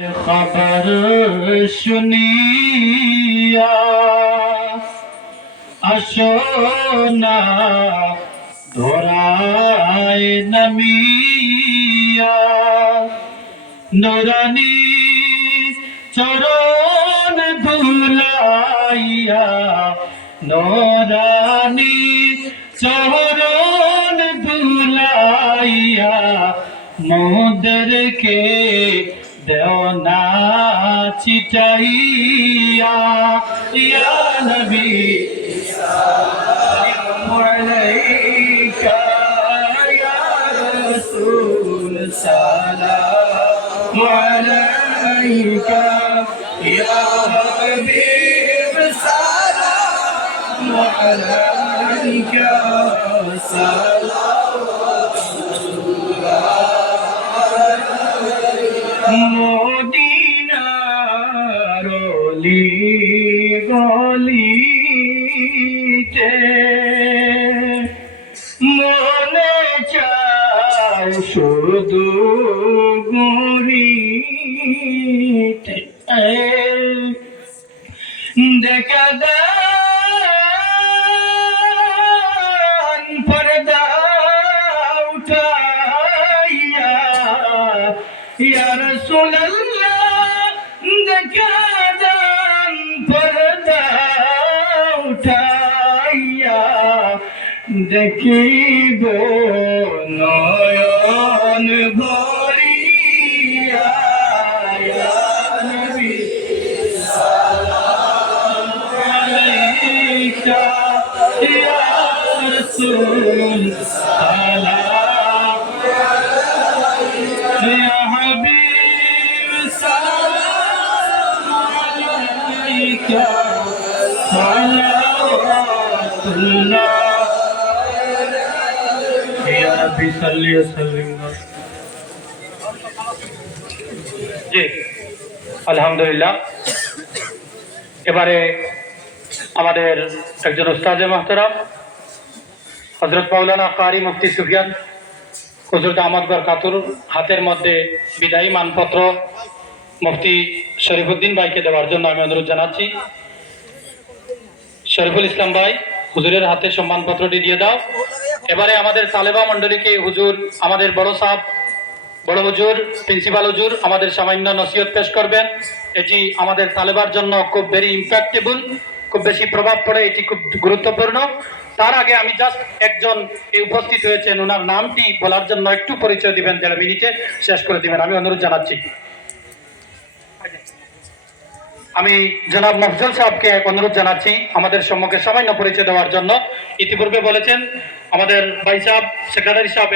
खबर सुनिया আসো না ধরায় নামিয়া নুরানি চরণ ধুলাইয়া নুরানি চরণ ধুলাইয়া মোদেরকে দেও না চিটাইয়া ইয়া নবী عليك يا رسول سلام عليك يا حبيب سلام عليك মদিনার অলি গলিতে মনে চায় শুধু গুরিতে দেখা দান পর্দা উঠাইয়া ইয়া রাসূলুল্লাহ দেখা দান পর্দা উঠাইয়া দেখিব নয়ন ভরিয়া ইয়া নবী সালাম আলাইকা ইয়া রাসূল সালাম আলাইকা ইয়া হাবিব সালাম আলাইকা সালাওয়াতুল্লাহ জি আলহামদুলিল্লাহ। এবারে আমাদের একজন উস্তাদে মুহতারাম হযরত মাওলানা কারি মুফতি সুফিয়ান হুজুর দামাত বরকাতুর হাতের মধ্যে বিদায়ী মানপত্র মুফতি শরীফুদ্দিন ভাইকে দেওয়ার জন্য আমি অনুরোধ জানাচ্ছি। শরীফুল ইসলাম ভাই হুজুরের হাতে সম্মানপত্রটি দিয়ে দাও। এবারে আমাদের তালেবা মন্ডলীকে হুজুর আমাদের বড় সাহেব বড় হুজুর প্রিন্সিপাল হুজুর আমাদের সামান্য নসিহত পেশ করবেন। এটি আমাদের তালেবার জন্য খুব ভেরি ইম্প্যাক্টেবল, খুব বেশি প্রভাব পড়ে, এটি খুব গুরুত্বপূর্ণ। তার আগে আমি জাস্ট একজন উপস্থিত হয়েছেন ওনার নামটি বলার জন্য একটু পরিচয় দিবেন, 1.5 মিনিটে শেষ করে দিবেন, আমি অনুরোধ জানাচ্ছি। আমি জনাব মফজল সাহেবকে এক অনুরোধ জানাচ্ছি আমাদের সম্মুখে সামান্য পরিচয় দেওয়ার জন্য। ইতিপূর্বে বলেছেন আমাদের ভাই সাহেব সেক্রেটারি সাহেব